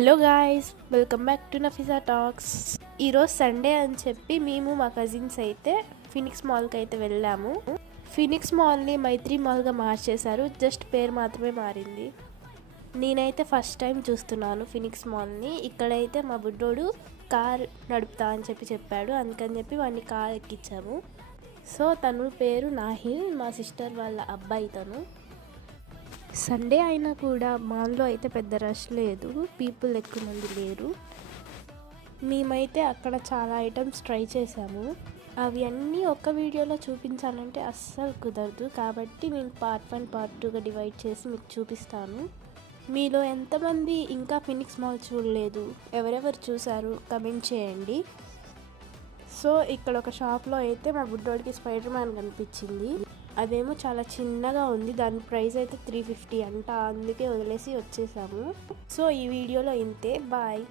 Hello guys, welcome back to Nafisa talks. ఈరోజు Sunday అని చెప్పి మేము మా కజిన్స్ అయితే ఫినిక్స్ మాల్కి అయితే వెళ్ళాము. ఫినిక్స్ మాల్ని మైత్రి మాల్గా మార్చేశారు, జస్ట్ పేరు మాత్రమే మారింది. నేనైతే ఫస్ట్ టైం చూస్తున్నాను ఫినిక్స్ మాల్ని. ఇక్కడైతే మా బుడ్డోడు కార్ నడుపుతా అని చెప్పాడు, అందుకని చెప్పి వాడిని కార్ ఎక్కించాము. సో తను పేరు నాహిల్, మా సిస్టర్ వాళ్ళ అబ్బాయి తను. సండే అయినా కూడా మాల్లో అయితే పెద్ద రష్ లేదు, పీపుల్ ఎక్కువ మంది లేరు. మేమైతే అక్కడ చాలా ఐటమ్స్ ట్రై చేసాము. అవి అన్నీ ఒక్క వీడియోలో చూపించాలంటే అస్సలు కుదరదు, కాబట్టి నేను పార్ట్ 1 పార్ట్ 2గా డివైడ్ చేసి మీకు చూపిస్తాను. మీలో ఎంతమంది ఇంకా ఫినిక్స్ మాల్ చూడలేదు, ఎవరెవరు చూసారు కమెంట్ చేయండి. సో ఇక్కడ ఒక షాప్లో అయితే మా బుడ్డోడికి స్పైడర్ మ్యాన్ కనిపించింది. అదేమో చాలా చిన్నగా ఉంది, దాని ప్రైస్ అయితే 350 అంట, అందుకే వదిలేసి వచ్చేసాము. సో ఈ వీడియోలో ఇంతే, బాయ్.